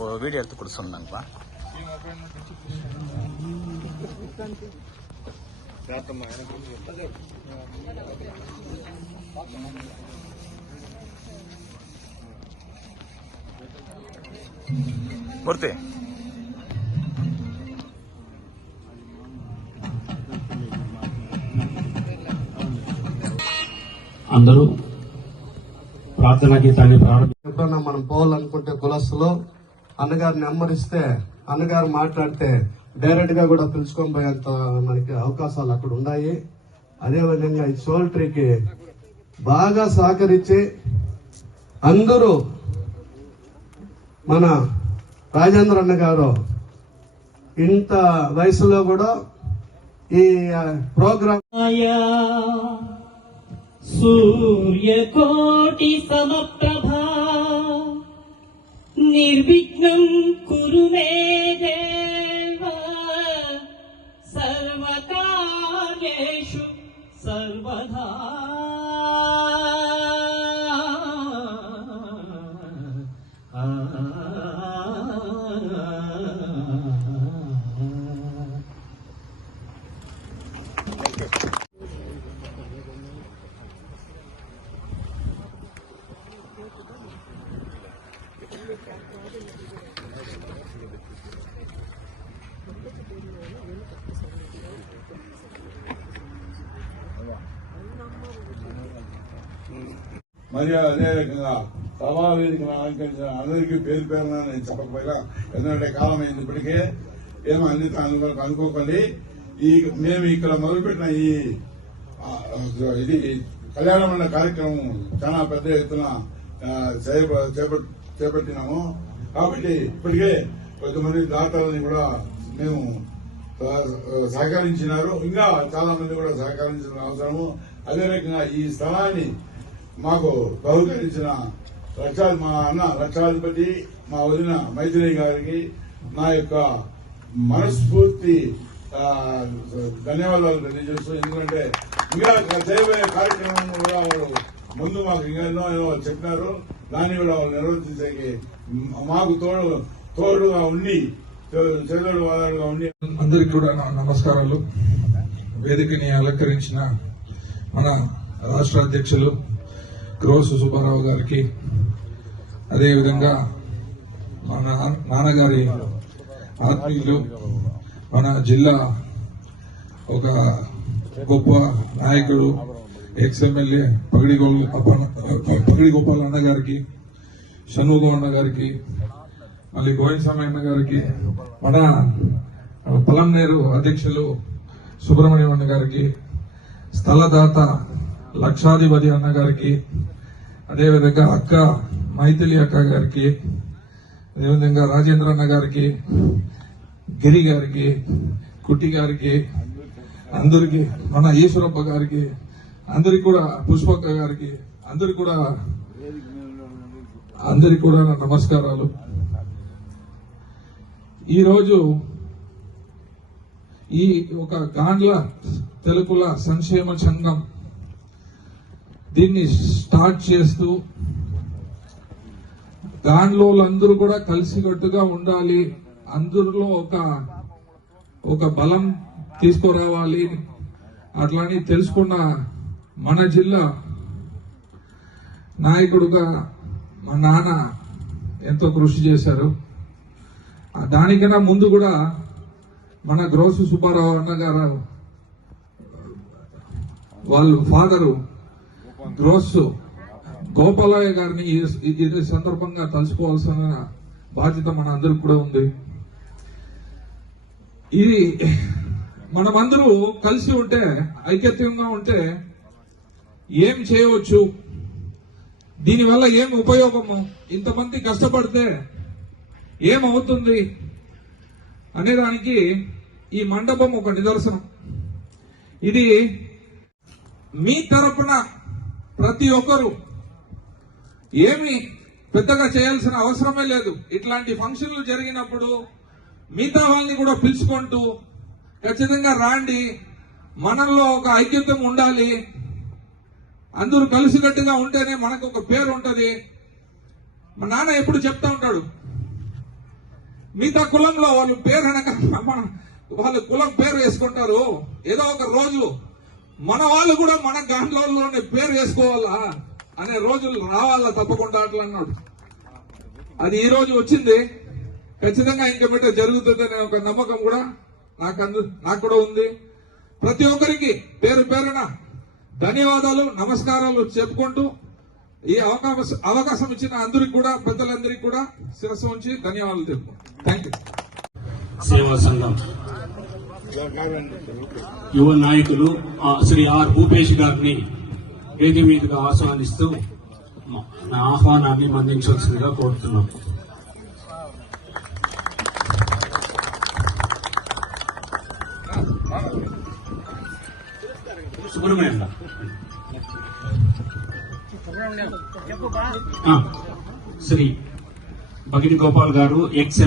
Video ఎత్తు కూర్చుందనుకో పూర్తి అందరూ ప్రార్థనా గీతాన్ని ఎప్పుడన్నా మనం పోవాలనుకుంటే కులస్తులో అన్నగారిని నెమ్మరిస్తే అన్నగారు మాట్లాడితే డైరెక్ట్ గా కూడా పిలుచుకొని పోయేంత మనకి అవకాశాలు అక్కడ ఉన్నాయి. అదేవిధంగా ఈ సోల్ ట్రీకి బాగా సహకరించి అందరూ మన రాజేంద్ర అన్న గారు ఇంత వయసులో కూడా ఈ ప్రోగ్రామ్ సూర్యకోటి సమప్రభా నిర్విఘ్నం కురు మే దేవ సర్వకార్యేషు సర్వదా మరియు అదే రకంగా సభా వేదికను అలంకరించిన అందరికీ పేరు పేరున నేను చెప్పకపోయినా ఎందుకంటే కాలం అయింది ఇప్పటికే ఏమో అన్ని అనుకోకండి. మేము ఇక్కడ మొదలుపెట్టిన ఇది కళ్యాణ మండల కార్యక్రమం చాలా పెద్ద ఎత్తున చేపట్టినాము. కాబట్టి ఇప్పటికే కొంతమంది దాతలని కూడా మేము సహకరించినారు. ఇంకా చాలా మంది కూడా సహకరించిన అవసరము. అదే రకంగా ఈ స్థలాన్ని మాకు బహుకరించిన మా అన్న లక్షాధిపతి మా వదిన మైత్రి గారికి నా యొక్క మనస్ఫూర్తి ధన్యవాదాలు తెలియజేస్తూ, ఎందుకంటే ఇంకా చేయబోయే కార్యక్రమం కూడా వాళ్ళు ముందు మాకు ఇంకా ఎన్నో చెప్పినారు. దాన్ని కూడా వాళ్ళు నిర్వర్తించేకి మాకు తోడుగా ఉండి చేదోడు వాదాలుగా ఉండి. అందరికి కూడా నమస్కారాలు. వేదికని అలంకరించిన మన రాష్ట్ర అధ్యక్షులు గ్రోసు సుబ్బారావు గారికి, అదేవిధంగా మన నాన్నగారి ఆత్మీయులు, మన జిల్లా ఒక గొప్ప నాయకుడు ఎక్స్ ఎమ్మెల్యే పగిడి గోపాల్ అన్న గారికి, షణ్ముఖం అన్న గారికి, మళ్ళీ గోవిందస్వామి అన్న గారికి, మన పొలంనేరు అధ్యక్షులు సుబ్రహ్మణ్యం అన్న గారికి, స్థలదాత లక్షాధిపతి అన్న గారికి, అదేవిధంగా అక్క మైథిలి అక్క గారికి, అదేవిధంగా రాజేంద్ర అన్న గారికి, గిరి గారికి, కుట్టి గారికి, అందరికి, మన ఈశ్వరప్ప గారికి, అందరికి కూడా పుష్పక్క గారికి, అందరికి కూడా నా నమస్కారాలు. ఈరోజు ఈ ఒక గాండ్ల తెలుగుల సంక్షేమ సంఘం దీన్ని స్టార్ట్ చేస్తూ గాండ్లోలందరూ కూడా కలిసికట్టుగా ఉండాలి, అందరిలో ఒక బలం తీసుకురావాలి అట్లని తెలుసుకున్న మన జిల్లా నాయకుడుగా మా నాన్న ఎంతో కృషి చేశారు. దానికన్నా ముందు కూడా మన గ్రోసు సుబ్బారావు అన్న గారు వాళ్ళ ఫాదరు గ్రోసు గోపాలయ్య గారిని ఈ సందర్భంగా తలుచుకోవాల్సిన బాధ్యత మన అందరికి కూడా ఉంది. ఇది మనమందరూ కలిసి ఉంటే, ఐక్యత్యంగా ఉంటే ఏం చేయవచ్చు, దీనివల్ల ఏం ఉపయోగము, ఇంతమంది కష్టపడితే ఏమవుతుంది అనేదానికి ఈ మండపం ఒక నిదర్శనం. ఇది మీ తరపున ప్రతి ఒక్కరూ ఏమి పెద్దగా చేయాల్సిన అవసరమే లేదు. ఇట్లాంటి ఫంక్షన్లు జరిగినప్పుడు మిగతా వాళ్ళని కూడా పిలుచుకుంటూ ఖచ్చితంగా రాండి, మనలో ఒక ఐక్యత్వం ఉండాలి, అందరూ కలిసికట్టుగా ఉంటేనే మనకు ఒక పేరు ఉంటది. మా నాన్న ఎప్పుడు చెప్తా ఉంటాడు, మిగతా కులంలో వాళ్ళు పేరు వెనక వాళ్ళు కులం పేరు వేసుకుంటారు. ఏదో ఒక రోజు మన వాళ్ళు కూడా మన గాండ్లోనే పేరు వేసుకోవాలా అనే రోజులు రావాలా తప్పకుండా అట్లా అన్నాడు. అది ఈ రోజు వచ్చింది. ఖచ్చితంగా ఇంకమిట జరుగుతుందనే ఒక నమ్మకం కూడా నాకు కూడా ఉంది. ప్రతి ఒక్కరికి పేరు పేరున ధన్యవాదాలు, నమస్కారాలు చెప్పుకుంటూ ఈ అవకాశం ఇచ్చిన అందరికి కూడా, పెద్దలందరికీ కూడా శిరస్సు ఉంచి ధన్యవాదాలు తెలుపుకుంటాం. Thank you. సేవా సంఘం యువ నాయకులు శ్రీ ఆర్ భూపేష్ గారిని వేది మీదుగా ఆహ్వానిస్తూ నా ఆహ్వానాన్ని మన్నించవలసిందిగా కోరుతున్నాం. సుబ్రహ్మణ్యం శ్రీ బగిడి గోపాల్ గారు ఎక్స్